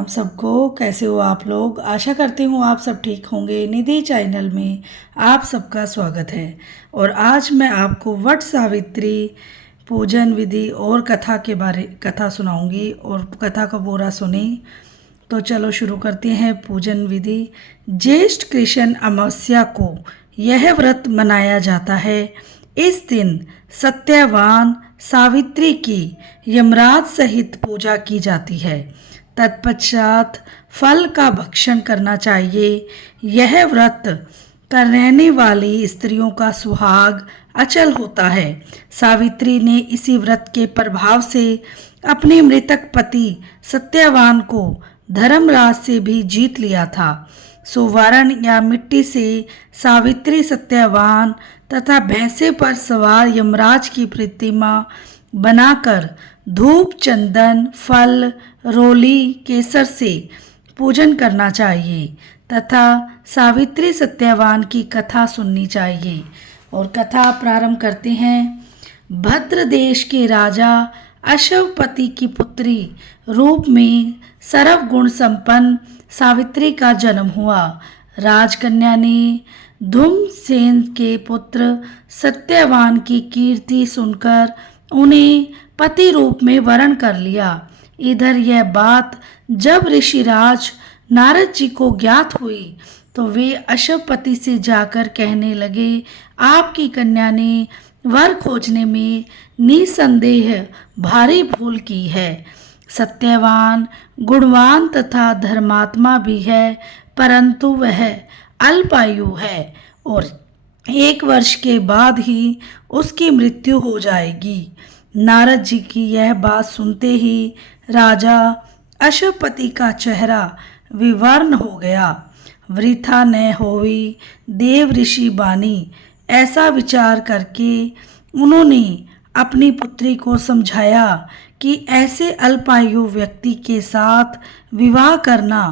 आप सबको कैसे हो आप लोग। आशा करती हूँ आप सब ठीक होंगे। निधि चैनल में आप सबका स्वागत है। और आज मैं आपको वट सावित्री पूजन विधि और कथा सुनाऊंगी और कथा का पूरा सुनी। तो चलो शुरू करते हैं पूजन विधि। ज्येष्ठ कृष्ण अमावस्या को यह व्रत मनाया जाता है। इस दिन सत्यवान सावित्री की यमराज सहित पूजा की जाती है। तत्पश्चात फल का भक्षण करना चाहिए। यह व्रत करने वाली स्त्रियों का सुहाग अचल होता है। सावित्री ने इसी व्रत के प्रभाव से अपने मृतक पति सत्यवान को धर्मराज से भी जीत लिया था। सुवर्ण या मिट्टी से सावित्री सत्यवान तथा भैंसे पर सवार यमराज की प्रतिमा बनाकर धूप, चंदन, फल, रोली, केसर से पूजन करना चाहिए तथा सावित्री सत्यवान की कथा सुननी चाहिए। और कथा प्रारंभ करते हैं। भद्र देश के राजा अश्वपति की पुत्री रूप में सर्वगुण संपन्न सावित्री का जन्म हुआ। राजकन्या ने धूमसेन के पुत्र सत्यवान की कीर्ति सुनकर उन्हें पति रूप में वरण कर लिया। इधर यह बात जब ऋषिराज नारद जी को ज्ञात हुई तो वे अश्वपति से जाकर कहने लगे, आपकी कन्या ने वर खोजने में निसंदेह भारी भूल की है। सत्यवान गुणवान तथा धर्मात्मा भी है, परंतु वह अल्पायु है और 1 वर्ष के बाद ही उसकी मृत्यु हो जाएगी। नारद जी की यह बात सुनते ही राजा अश्वपति का चेहरा विवर्ण हो गया। वृथा न होवी देव ऋषि बानी, ऐसा विचार करके उन्होंने अपनी पुत्री को समझाया कि ऐसे अल्पायु व्यक्ति के साथ विवाह करना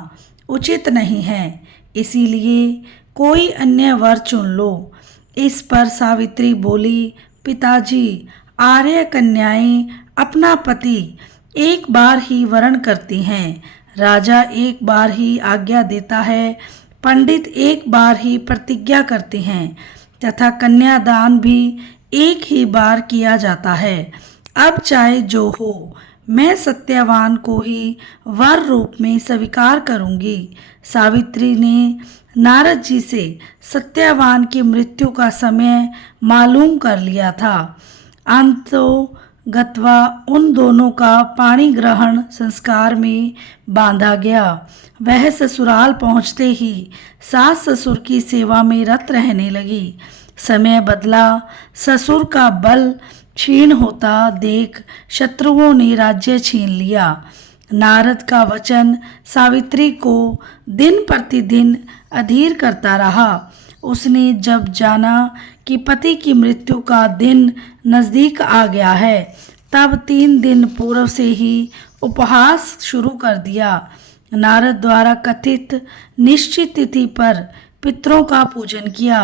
उचित नहीं है, इसीलिए कोई अन्य वर चुन लो। इस पर सावित्री बोली, पिताजी, आर्य कन्याएं अपना पति एक बार ही वरण करती हैं। राजा एक बार ही आज्ञा देता है, पंडित एक बार ही प्रतिज्ञा करते हैं तथा कन्यादान भी एक ही बार किया जाता है। अब चाहे जो हो, मैं सत्यवान को ही वर रूप में स्वीकार करूंगी। सावित्री ने नारद जी से सत्यवान की मृत्यु का समय मालूम कर लिया था। अंतो गत्वा उन दोनों का पाणी ग्रहण संस्कार में बांधा गया। वह ससुराल पहुंचते ही सास ससुर की सेवा में रत रहने लगी। समय बदला, ससुर का बल क्षीण होता देख शत्रुओं ने राज्य छीन लिया। नारद का वचन सावित्री को दिन प्रतिदिन अधीर करता रहा। उसने जब जाना कि पति की मृत्यु का दिन नज़दीक आ गया है, तब 3 दिन पूर्व से ही उपहास शुरू कर दिया। नारद द्वारा कथित निश्चित तिथि पर पितरों का पूजन किया।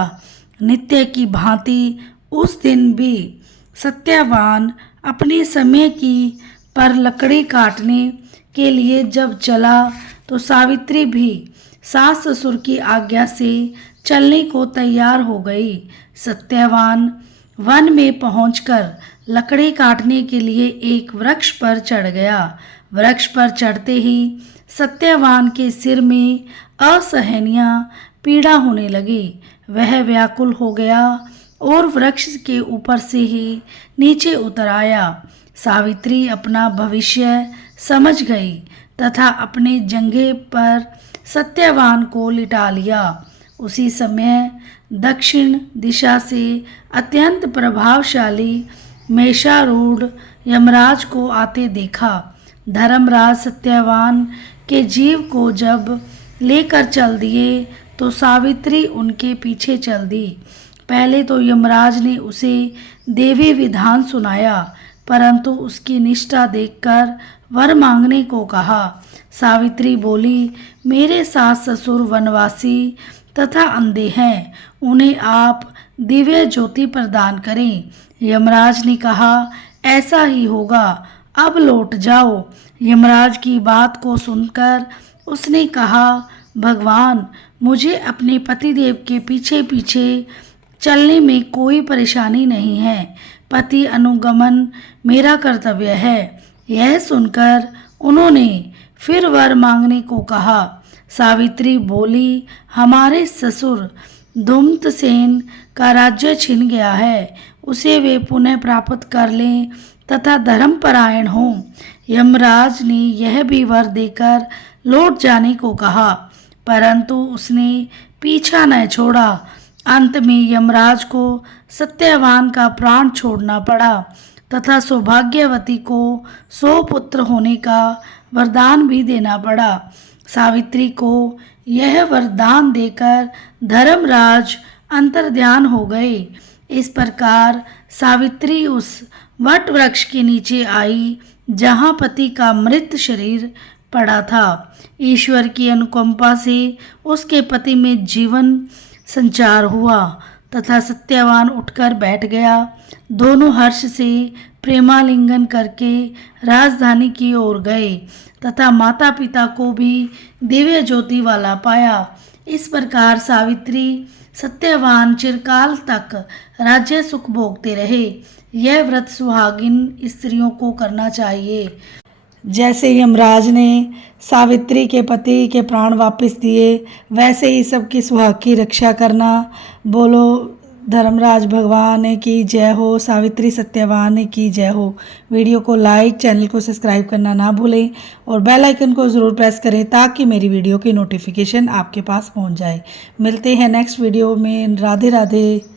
नित्य की भांति उस दिन भी सत्यवान अपने समय की पर लकड़ी काटने के लिए जब चला तो सावित्री भी सास ससुर की आज्ञा से चलने को तैयार हो गई। सत्यवान वन में पहुंचकर लकड़ी काटने के लिए एक वृक्ष पर चढ़ गया। वृक्ष पर चढ़ते ही सत्यवान के सिर में असहनीय पीड़ा होने लगी। वह व्याकुल हो गया और वृक्ष के ऊपर से ही नीचे उतर आया। सावित्री अपना भविष्य समझ गई तथा अपने जंघे पर सत्यवान को लिटा लिया। उसी समय दक्षिण दिशा से अत्यंत प्रभावशाली मेषारूढ़ यमराज को आते देखा। धर्मराज सत्यवान के जीव को जब लेकर चल दिए तो सावित्री उनके पीछे चल दी। पहले तो यमराज ने उसे देवी विधान सुनाया, परंतु उसकी निष्ठा देखकर वर मांगने को कहा। सावित्री बोली, मेरे सास ससुर वनवासी तथा अंधे हैं, उन्हें आप दिव्य ज्योति प्रदान करें। यमराज ने कहा, ऐसा ही होगा, अब लौट जाओ। यमराज की बात को सुनकर उसने कहा, भगवान, मुझे अपने पतिदेव के पीछे पीछे चलने में कोई परेशानी नहीं है। पति अनुगमन मेरा कर्तव्य है। यह सुनकर उन्होंने फिर वर मांगने को कहा। सावित्री बोली, हमारे ससुर धूम्रसेन का राज्य छिन गया है, उसे वे पुनः प्राप्त कर लें तथा धर्मपरायण हों। यमराज ने यह भी वर देकर लौट जाने को कहा, परंतु उसने पीछा न छोड़ा। अंत में यमराज को सत्यवान का प्राण छोड़ना पड़ा तथा सौभाग्यवती को 100 पुत्र होने का वरदान भी देना पड़ा। सावित्री को यह वरदान देकर धर्मराज अंतर्ध्यान हो गए। इस प्रकार सावित्री उस वट वृक्ष के नीचे आई जहाँ पति का मृत शरीर पड़ा था। ईश्वर की अनुकंपा से उसके पति में जीवन संचार हुआ तथा सत्यवान उठकर बैठ गया। दोनों हर्ष से प्रेमालिंगन करके राजधानी की ओर गए तथा माता पिता को भी दिव्य ज्योति वाला पाया। इस प्रकार सावित्री सत्यवान चिरकाल तक राज्य सुख भोगते रहे। यह व्रत सुहागिन स्त्रियों को करना चाहिए। जैसे यमराज ने सावित्री के पति के प्राण वापस दिए, वैसे ही सबकी सुहाग की रक्षा करना। बोलो धर्मराज भगवान की जय हो, सावित्री सत्यवान की जय हो। वीडियो को लाइक, चैनल को सब्सक्राइब करना ना भूलें और बेल आइकन को ज़रूर प्रेस करें ताकि मेरी वीडियो की नोटिफिकेशन आपके पास पहुंच जाए। मिलते हैं नेक्स्ट वीडियो में। राधे राधे।